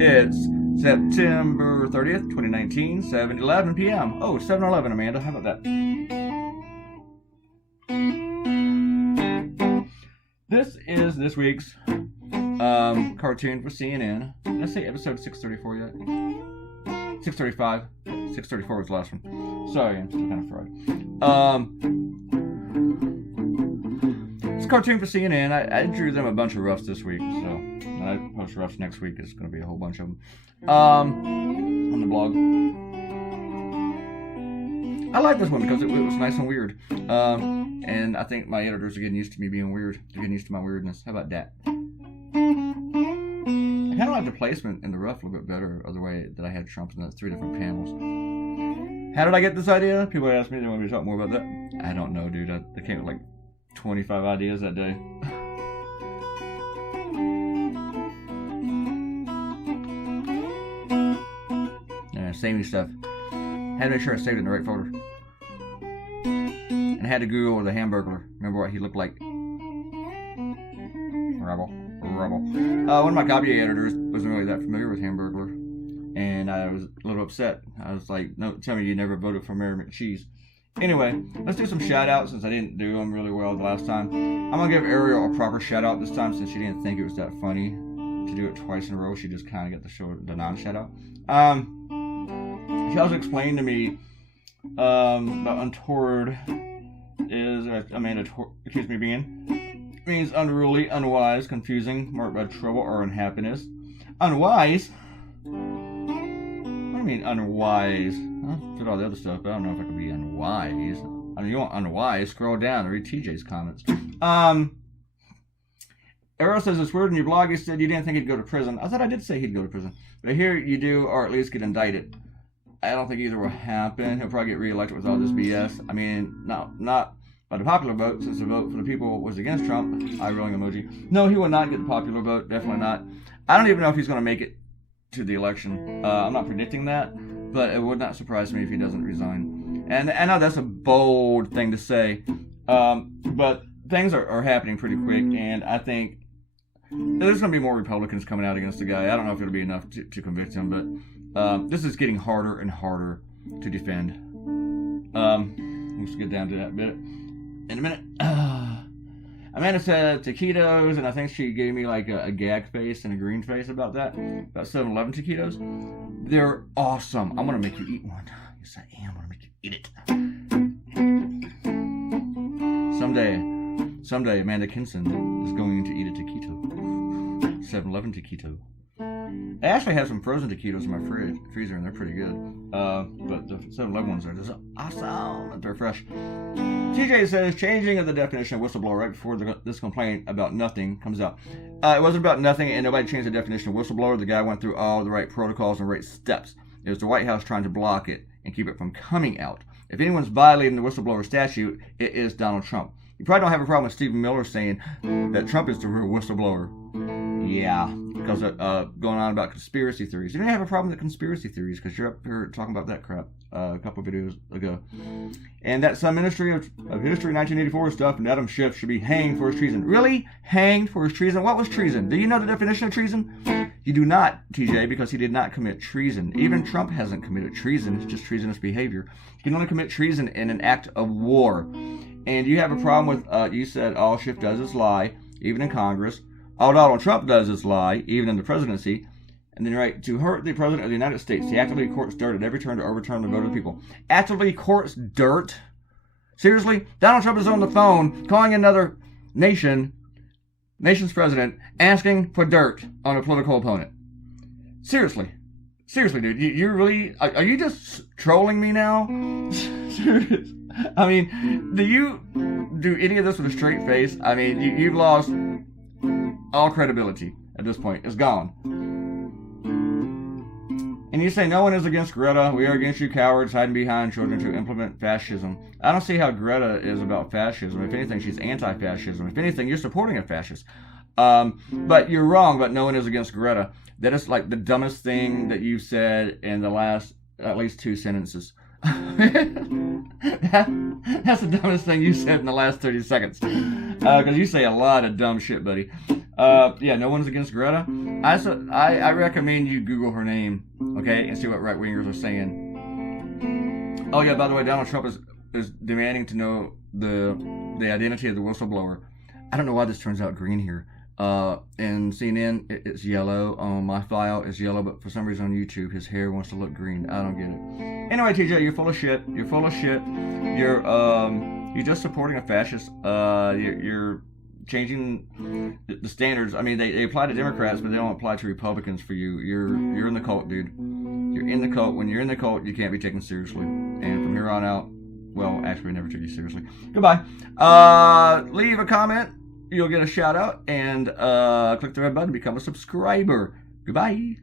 It's September 30th, 2019, 7:11 p.m. Oh, 7:11, Amanda. How about that? This is this week's cartoon for CNN. Did I say episode 634 yet? 635. 634 was the last one. Sorry, I'm still kind of fried. It's a cartoon for CNN. I drew them a bunch of roughs this week, so when I post roughs next week, it's going to be a whole bunch of them on the blog. I like this one because it was nice and weird. And I think my editors are getting used to me being weird. They're getting used to my weirdness. How about that? I kind of like the placement in the rough a little bit better, or the way that I had Trump in the 3 different panels. How did I get this idea? People ask me, they want me to talk more about that. I don't know, dude. I came with like 25 ideas that day. Yeah, samey stuff. Had to make sure I saved it in the right folder. And I had to Google the Hamburglar. Remember what he looked like? Rabble. One of my copy editors wasn't really that familiar with Hamburglar, and I was a little upset. I was like, "No, tell me you never voted for Mary McCheese." Anyway, let's do some shout-outs since I didn't do them really well the last time. I'm going to give Ariel a proper shout-out this time since she didn't think it was that funny to do it twice in a row. She just kind of got the non-shout-out. She also explained to me about untoward is Amanda accused me of being. Means unruly, unwise, confusing, marked by trouble or unhappiness. Unwise? What do you mean unwise? I did all the other stuff, but I don't know if I can be unwise. I mean, you want unwise, scroll down and read TJ's comments. Arrow says it's weird in your blog you said you didn't think he'd go to prison. I thought I did say he'd go to prison. But here you do, or at least get indicted. I don't think either will happen. He'll probably get reelected with all this BS. I mean, not by the popular vote, since the vote for the people was against Trump. Eye rolling emoji. No, he will not get the popular vote. Definitely not. I don't even know if he's going to make it to the election. I'm not predicting that, but it would not surprise me if he doesn't resign. And I know that's a bold thing to say, but things are happening pretty quick, and I think there's going to be more Republicans coming out against the guy. I don't know if it'll be enough to convict him, but this is getting harder and harder to defend. Let's get down to that bit in a minute. Amanda said taquitos, and I think she gave me like a gag face and a green face about that. About 7-Eleven taquitos. They're awesome. I'm going to make you eat one. Yes, I am. I'm going to make you eat it. Someday, Amanda Kinson is going to eat a taquito. 7-Eleven taquito. I actually have some frozen taquitos in my freezer, and they're pretty good. But the 7-Eleven ones are just awesome. They're fresh. TJ says, changing of the definition of whistleblower right before this complaint about nothing comes out. It wasn't about nothing, and nobody changed the definition of whistleblower. The guy went through all the right protocols and right steps. It was the White House trying to block it and keep it from coming out. If anyone's violating the whistleblower statute, it is Donald Trump. You probably don't have a problem with Stephen Miller saying that Trump is the real whistleblower. Yeah, because going on about conspiracy theories. You don't have a problem with conspiracy theories because you're up here talking about that crap a couple of videos ago. And that some Ministry of History 1984 stuff and Adam Schiff should be hanged for his treason. Really? Hanged for his treason? What was treason? Do you know the definition of treason? You do not, TJ, because he did not commit treason. Even Trump hasn't committed treason. It's just treasonous behavior. You can only commit treason in an act of war. And you have a problem with, you said all Schiff does is lie, even in Congress. All Donald Trump does is lie, even in the presidency. And then right, to hurt the President of the United States, he actively courts dirt at every turn to overturn the vote of the people. Actively courts dirt? Seriously? Donald Trump is on the phone calling another nation's president, asking for dirt on a political opponent. Seriously, dude, you really, are you just trolling me now? Serious. I mean, do you do any of this with a straight face? I mean, you've lost all credibility at this point. It's gone. And you say no one is against Greta. We are against you cowards hiding behind children to implement fascism. I don't see how Greta is about fascism. If anything, she's anti-fascism. If anything, you're supporting a fascist. But you're wrong, but no one is against Greta. That is like the dumbest thing that you've said in the last at least 2 sentences. That's the dumbest thing you said in the last 30 seconds. Because you say a lot of dumb shit, buddy. Yeah, no one's against Greta. I recommend you Google her name, okay, and see what right-wingers are saying. Oh, yeah, by the way, Donald Trump is demanding to know the identity of the whistleblower. I don't know why this turns out green here. And CNN, it's yellow. On my file, it's yellow, but for some reason on YouTube, his hair wants to look green. I don't get it. Anyway, TJ, you're full of shit. You're full of shit. You're just supporting a fascist. You're changing the standards. I mean, they apply to Democrats, but they don't apply to Republicans for you. You're in the cult, dude. You're in the cult. When you're in the cult, you can't be taken seriously. And from here on out, well, actually, I never took you seriously. Goodbye. Leave a comment. You'll get a shout out, and click the red button to become a subscriber. Goodbye.